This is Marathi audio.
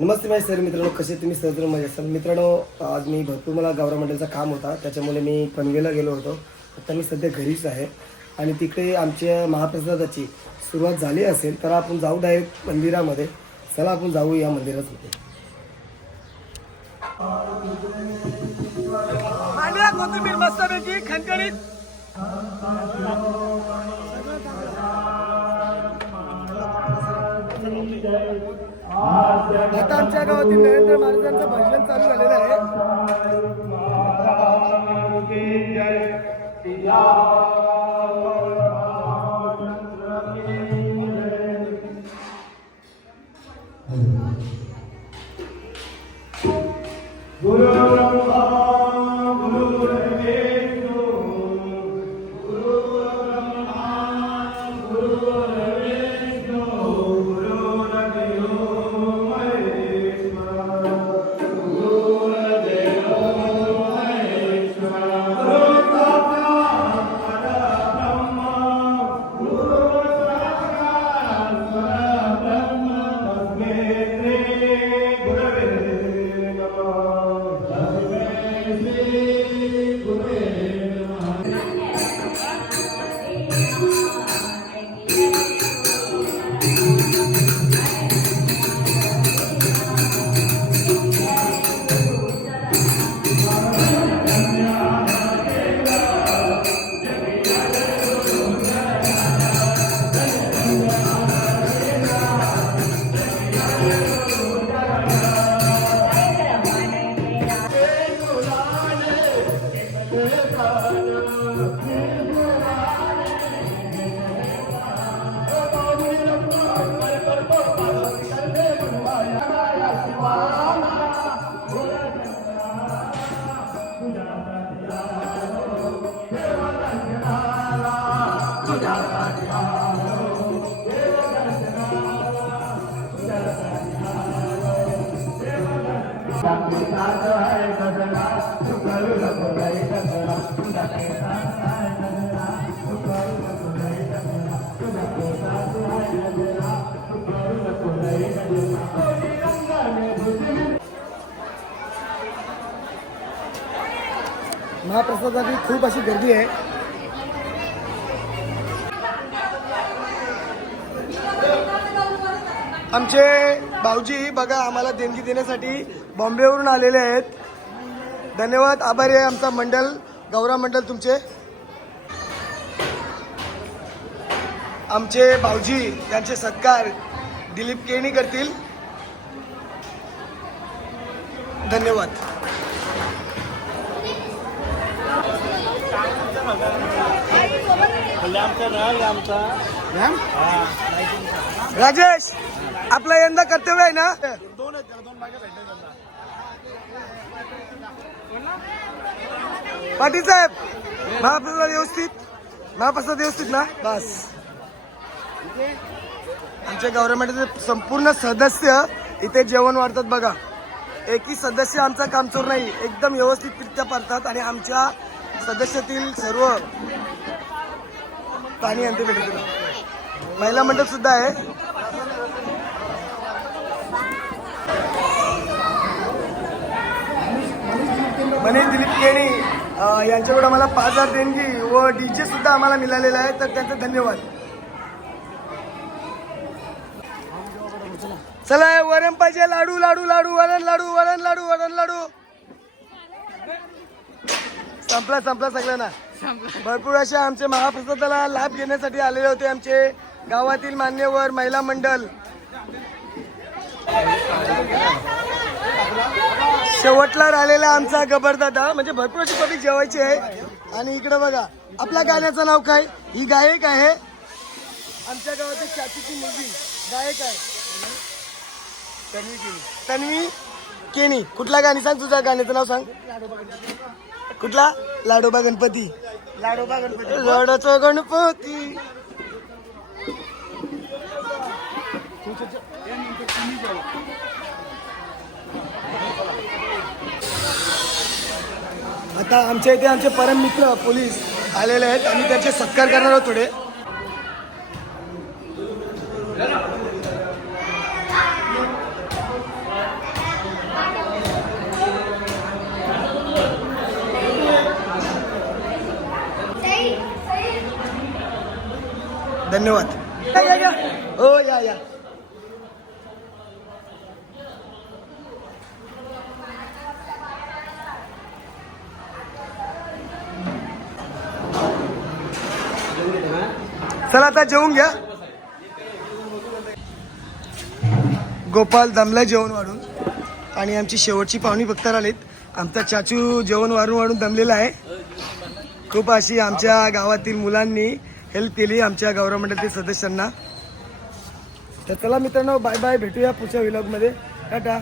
नमस्ते माझे सर मित्रांनो कसे तुम्ही? सहजर मजा असाल मित्रांनो आज मी भरपूर मला गावरा मंडळाचा काम होता. त्याच्यामुळे मी पनवेला गेलो होतो. आता मी सध्या घरीच आहे. आणि तिकडे आमच्या महाप्रसादाची सुरुवात झाली असेल तर आपण जाऊ डायरेक्ट मंदिरामध्ये. चला आपण जाऊ या मंदिरात. होते आता आमच्या गावातील नरेंद्र महाराजांचं भजन चालू झालेलं आहे. महाप्रसादाची खूप अशी गर्दी आहे. आमचे भाऊजी बघा आम्हाला देणगी देण्यासाठी बॉम्बेवरून आलेले आहेत. धन्यवाद आभारी आहे आमचा मंडल गौरा मंडल तुमचे. आमचे भाऊजी यांचे सत्कार दिलीप केणी करतील. धन्यवाद. राजेश! आपलं यंदा कर्तव्य आहे ना? पाटील साहेब महाप्रसाद व्यवस्थित? महाप्रसाद व्यवस्थित ना? बस. आमच्या गव्हर्नमेंटचे संपूर्ण सदस्य इथे जेवण वाढतात बघा. एकही सदस्य आमचा कामचोर नाही एकदम व्यवस्थितरित्या पाळतात आणि आमच्या सदस्यातील सर्व पाणी आणते भेटत महिला मंडळ सुद्धा आहे. मनीष दिलीप केणी अं, यांच्याकडून आम्हाला पाच हजार देणगी व डीजे सुद्धा आम्हाला मिळालेला आहे तर त्यांचा धन्यवाद. चला वरण पाहिजे लाडू लाडू लाडू वरण लाडू वरण लाडू वरण लाडू. संपला संपला सगळ्यांना. भरपूर असे आमचे महाप्रसादाला लाभ घेण्यासाठी आलेले होते आमचे गावातील मान्यवर महिला मंडळ शेवटला राहिलेला आमचा गबरदादा म्हणजे भरपूर अशी पब्लिक जेवायची आहे. आणि इकडे बघा आपल्या गाण्याचं नाव काय? ही गायक आहे. आमच्या गावातील चाचीची मुलगी गायक आहे. तन्वी केनी तन्वी केनी कुठला गाणी सांग तुझ्या गाण्याचं नाव सांग. कुठला? लाडोबा गणपती. लाडोबा गणपती. लाडोचा गणपती. आता आमच्या इथे आमचे परम मित्र पोलीस आलेले आहेत आणि त्याचे सत्कार करणार आहोत थोडे धन्यवाद. हो, या या ओ या या. चला आता जेवून घ्या. गोपाल दमला जेवण वाढून. आणि आमची शेवटची पाहुणी बघता आलीत. आमचा चाचू जेवण वाढून वाढून दमलेला आहे. खूप अशी आमच्या गावातील मुलांनी हेल्प केली आमच्या गौरव सदस्यांना. तर चला मित्रांनो बाय बाय भेटूया पुढच्या व्हिलॉगमध्ये टाटा.